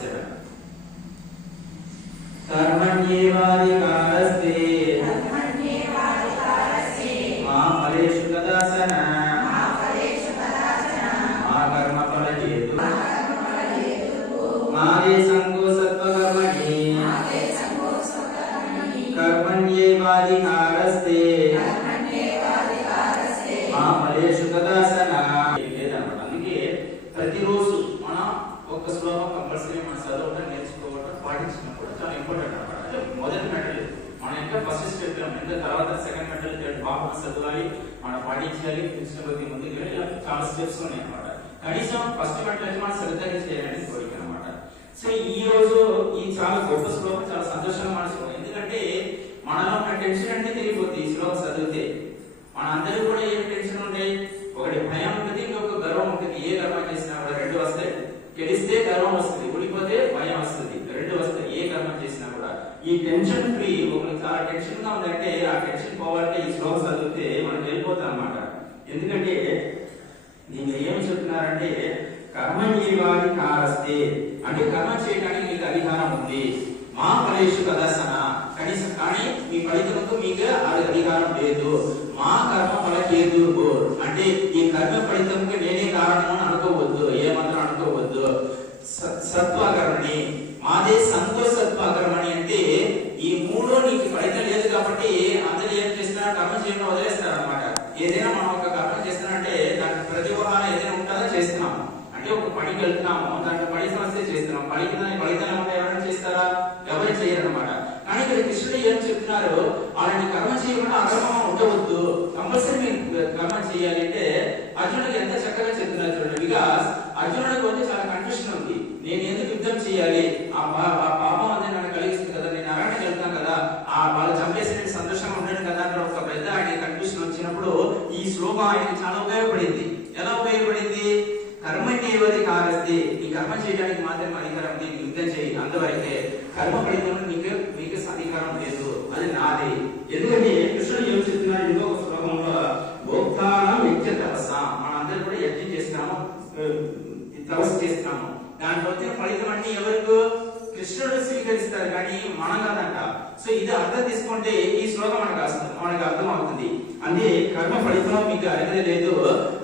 47. कर्मण्येवाधिकारस्ते मा फलेषु कदाचन मा कर्मफलहेतु मा ते संगो सत्त्वकर्मणि कर्मण्येवाधिकारस्ते मा फलेषु कदाचन. అందుకే ప్రతిరోజు మనం ఒక శ్లోకం కంపల్సరీ మనం చదవడం నేర్చుకోవడం పాటించడం కూడా చాలా ఇంపార్టెంట్ అన్నమాట. అంటే మొదటి మెటల్ మనం ఇంకా ఫస్ట్ స్టెప్ ఇంకా తర్వాత సెకండ్ మెటల్ థర్డ్ భాగం చదవాలి, మనం పాటించాలి, కృష్ణ భక్తి ముందుకు వెళ్ళి ఇలా చాలా స్టెప్స్ ఉన్నాయి అన్నమాట. కనీసం ఫస్ట్ మెటల్ మనం శ్రద్ధగా చేయాలని కోరిక అన్నమాట. సో ఈ రోజు ఈ చాలా గొప్ప శ్లోకం, చాలా సంతోషంగా మనసు. ఎందుకంటే మనలో ఉన్న టెన్షన్ అంటే తెలియపోతుంది ఈ శ్లోకం చదివితే. మనందరూ కూడా ఏం టెన్షన్ ఉంటాయి, ఒకటి భయం ఉంటుంది, ఇంకొక గర్వం ఉంటుంది. ఏ కర్మ చేసినా కూడా రెండు వస్తాయి. గెలిస్తే గర్వం వస్తుంది, ఓడిపోతే భయం వస్తుంది, రెండు వస్తాయి ఏ కర్మ చేసినా కూడా. ఈ టెన్షన్ ఫ్రీ, ఒకరికి చాలా టెన్షన్ గా ఉందంటే ఆ టెన్షన్ పోవాలంటే ఈ శ్లోకం చదివితే మనం వెళ్ళిపోతాం అన్నమాట. ఎందుకంటే దీన్ని ఏమి చెప్తున్నారంటే కర్మణ్యేవాధికారస్తే అంటే కర్మ చేయడానికి మీకు అధికారం ఉంది. మా ఫలేషు కదాసన కనీసం కానీ మీ ఫలితముకు మీకు అధికారం లేదు. మా కర్మ ఫలహేతు అంటే ఈ కర్మ ఫలితంకి నేనే కారణము అని అనుకోవద్దు, ఏమాత్రం అనుకోవద్దు. సత్వకర్మణి మాదే సంతోష సత్వకర్మణి అంటే ఈ మూడో నీకు ఫలితం లేదు కాబట్టి అందరూ ఏం చేస్తున్నారు, కర్మ చేయడం వదిలేస్తారు అనమాట. ఏదైనా మనం ఒక కర్మ చేస్తున్నామంటే దానికి ప్రతిఫలం ఏదైనా ఉంటుందో చేస్తున్నాము. అంటే ఒక పనికి వెళ్తున్నాము, దాంట్లో ఫలితం వస్తే చేస్తున్నాం. ఫలితం ఉంటే ఎవరైనా చేస్తారా? ఎవరు చేయరన్నమాట. కానీ ఇక్కడ కృష్ణుడు ఏం చెప్తున్నారు, వాళ్ళని కర్మ చేయకుండా అకర్మం ఉండవద్దు, కంపల్సరీ మీరు కర్మ చేయాలి అంటే అర్జునుడికి ఎంత చక్కగా చెప్తున్నారు చూడండి. బికాస్ అర్జునుడికి వచ్చి చాలా కన్ఫ్యూషన్ ఉంది. నేను ఎందుకు యుద్ధం చేయాలి, ఆ పాపం అదే నన్ను కలిగిస్తుంది కదా, నేను అరణ్యకి వెళ్తాను కదా, ఆ వాళ్ళు చంపేసి నేను సంతోషంగా ఉండను కదా అంటే ఒక పెద్ద ఆయన కన్ఫ్యూషన్ వచ్చినప్పుడు ఈ శ్లోకం ఆయనకి చాలా ఉపయోగపడింది. ఎలా ఉపయోగపడింది? కర్మణ్యేవాధికారస్తే ఈ కర్మ చేయడానికి మాత్రమే అధికారం ఉంది, యుద్ధం చేయి అంతవరకే. కర్మ ఫలితం మీకు అధికారం లేదు, అది నాది. ఎందుకంటే కృష్ణుడు ఏం చెప్తున్నారు ఇంకొక శ్లోకంలో, భోక్తానం యజ్ఞ తపస్స మనందరూ కూడా యజ్ఞం చేస్తున్నాము, తపస్సు చేస్తున్నాము. దాంట్లో వచ్చిన ఫలితం అన్ని ఎవరికి? కృష్ణుడు స్వీకరిస్తారు కానీ మనం కాదంట. సో ఇది అర్థం తీసుకుంటే ఈ శ్లోకం మనకు అర్థం అవుతుంది. అంటే కర్మ ఫలితం మీకు అడిగేది లేదు,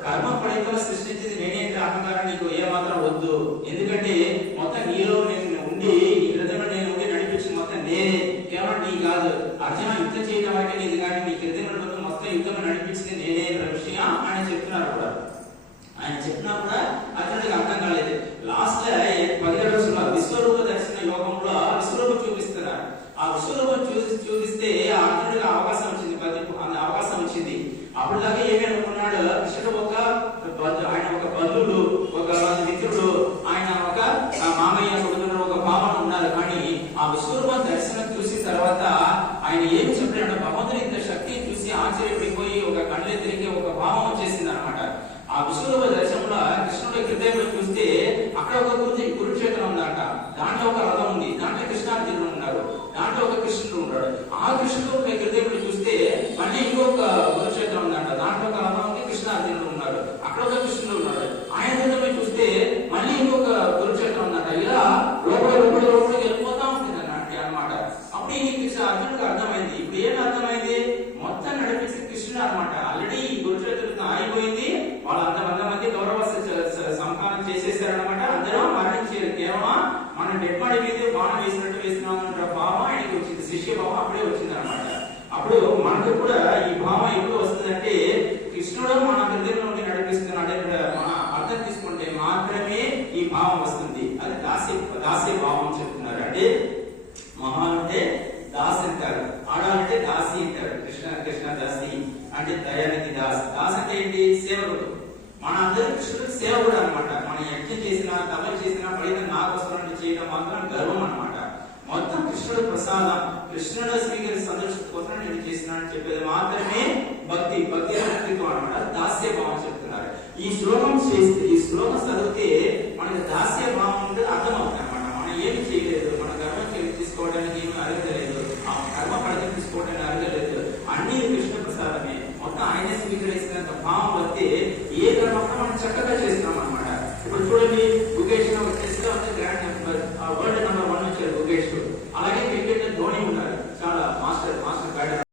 కర్మ ఫలితం సృష్టించింది నేనే అంటే అహంకారం నీకు ఏమాత్రం వద్దు. ఎందుకంటే మొత్తం నీలో నేను ఉండి నీ హృదయంలో నేను ఉండి నడిపించింది మొత్తం నేనే, కేవలం నీ కాదు. అర్జున యుద్ధం చేయడం వరకే నీది కానీ నీ హృదయంలో మొత్తం యుద్ధం నడిపించింది నేనే అనే విషయం ఆయన చెప్తున్నారు కూడా. ఆయన చెప్పినా కూడా అర్జునుడికి అర్థం కాలేదు. లాస్ట్ 17 శ్లోకం విశ్వరూప దర్శన యోగంలో విశ్వరూపం చూపిస్తున్నారు. ఆ విశ్వరూపం చూపిస్తే అర్జునుడికి అవకాశం వచ్చింది, అవకాశం వచ్చింది. అప్పుడు దాకా ఏమి అనుకున్నాడు, కృష్ణుడు ఆయన ఒక బంధువుడు, ఒక మిత్రుడు, ఆయన ఒక మామయ్య కొడుకున్న ఒక భావన ఉన్నారు. కానీ ఆ విశ్వరూపం దర్శనం చూసిన తర్వాత ఆయన ఏమి చెప్పాడు, భగవంతుని ఇంత శక్తిని చూసి ఆశ్చర్యపడిపోయి ఒక కళ్ళే తిరిగి ఒక భావం వచ్చేసింది అనమాట. ఆ విశ్వరూప దర్శనంలో కృష్ణుడి హృదయంలో చూస్తే అక్కడ ఒక కురుక్షేత్రం ఉందట, దాంట్లో ఒక రథం ఉంది, దాంట్లో కృష్ణార్జునుడు ఉన్నారు, దాంట్లో ఒక కృష్ణుడు ఉన్నాడు. ఆ కృష్ణుడు హృదయంలో చూస్తే మళ్ళీ ఇంకొక కురుక్షేత్రం ఉందట, దాంట్లో ఒక రథం ఉంది, కృష్ణార్జునుడు ఉన్నారు, అక్కడ ఒక కృష్ణుడు ఉన్నాడు. ఆయన హృదయంలో చూస్తే మళ్ళీ ఇంకొక కురుక్షేత్రం ఉందట. ఇలా లోపలికి వెళ్ళిపోతా ఉంటుంది అన్నమాట. అప్పుడు ఈ అర్జునుడికి అర్థమైంది. ఇప్పుడు ఏం అర్థమైంది, మొత్తం నడిపించి కృష్ణుడు అనమాట. ఆల్రెడీ ఈ కురుక్షేత్రం ఆగిపోయింది, వాళ్ళు అంతమంది గౌరవ సంహారం చేసేసారనమాట. అందరూ మరణించారు. కేవలం మన డెడ్ బాడీ మీద బాణం వేసినట్టు వేస్తున్నాం భావం ఆయనకి వచ్చింది, శిష్య భావం అప్పుడే వచ్చింది అనమాట. అప్పుడు మనకు కూడా ఈ భావం ఎప్పుడు వస్తుందంటే కృష్ణుడు మన హృదయంలో నుండి నడిపిస్తున్నాడు మన అర్థం తీసుకుంటే మాత్రమే ఈ భావం వస్తుంది. అది దాస్య భావం చెప్తున్నారు. అంటే మహాన్ అంటే దాస్ అంటారు, ఆడాలంటే దాసి అంటారు. కృష్ణ దాసి అంటే దయానికి దాస్. దాస్ అంటే ఏంటి? సేవకుడు. మన అందరూ కృష్ణుడికి సేవకుడు అనమాట. మనం యజ్ఞం చేసినా తపస్సు చేసినా ఫలితం నాకోసం చేయడం మాత్రం గర్వం అనమాట. మొత్తం కృష్ణుడు ప్రసాదం, కృష్ణుడు స్వీకరి సంతోషం కోసం నేను చేసినానని చెప్పేది మాత్రమే భక్తి వ్యక్తిత్వం అనమాట. దాస్య భావం చెప్తున్నారు. ఈ శ్లోకం చదివితే మనకి దాస్య భావం ఉంటే అర్థమవుతుంది అనమాట. మనం ఏమి చేయలేదు, మన గర్వం తీసుకోవడానికి ఏమి అరగలేదు, ఆ కర్మ ఫలితం తీసుకోవడానికి అరగలేదు, అన్ని కృష్ణ ప్రసాదమే. మొత్తం ఆయనే స్వీకరిస్తున్నంత భావం వస్తే ఏ కర్మ మనం చక్కగా చేస్తున్నాం అనమాట. ఇప్పుడు చూడండి, ఒకేషన్ ఒక టెస్ట్ గ్రాండ్ అలాగే